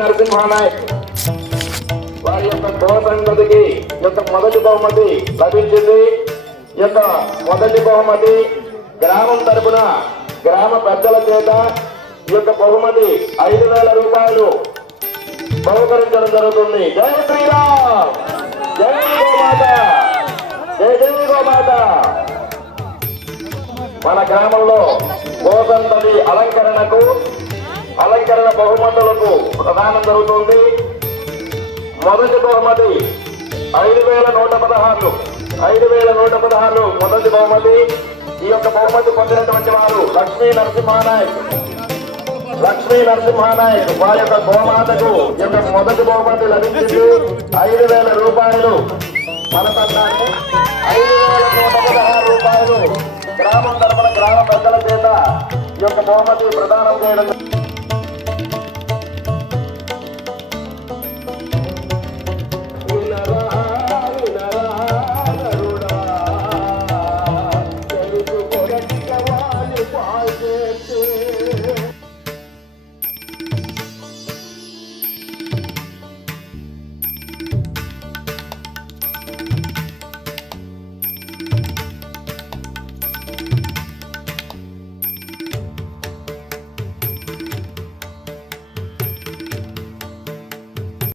నరసింహానాయక్ వారి యొక్క గోసంగతికి యొక్క మొదటి బహుమతి లభించింది. ఈ యొక్క మొదటి బహుమతి గ్రామం తరపున గ్రామ పెద్దల చేత ఈ యొక్క బహుమతి 5,000 రూపాయలు బహుకరించడం జరుగుతుంది. జై శ్రీరామ్, జై గోమాత, జై జై గోమాత. మన గ్రామంలో గోసంతది అలంకరణ బహుమతులకు ప్రదానం జరుగుతుంది. మొదటి బహుమతి 5,116 మొదటి బహుమతి. ఈ యొక్క బహుమతి పొందినటువంటి వారు లక్ష్మీ నరసింహానాయక్ వారి యొక్క గోమాతకు ఈ యొక్క మొదటి బహుమతి లభించింది 5,000 రూపాయలు. మన తరఫున 5,116 రూపాయలు గ్రామం తరఫున గ్రామ పెద్దల చేత ఈ యొక్క బహుమతి ప్రదానం చేయడం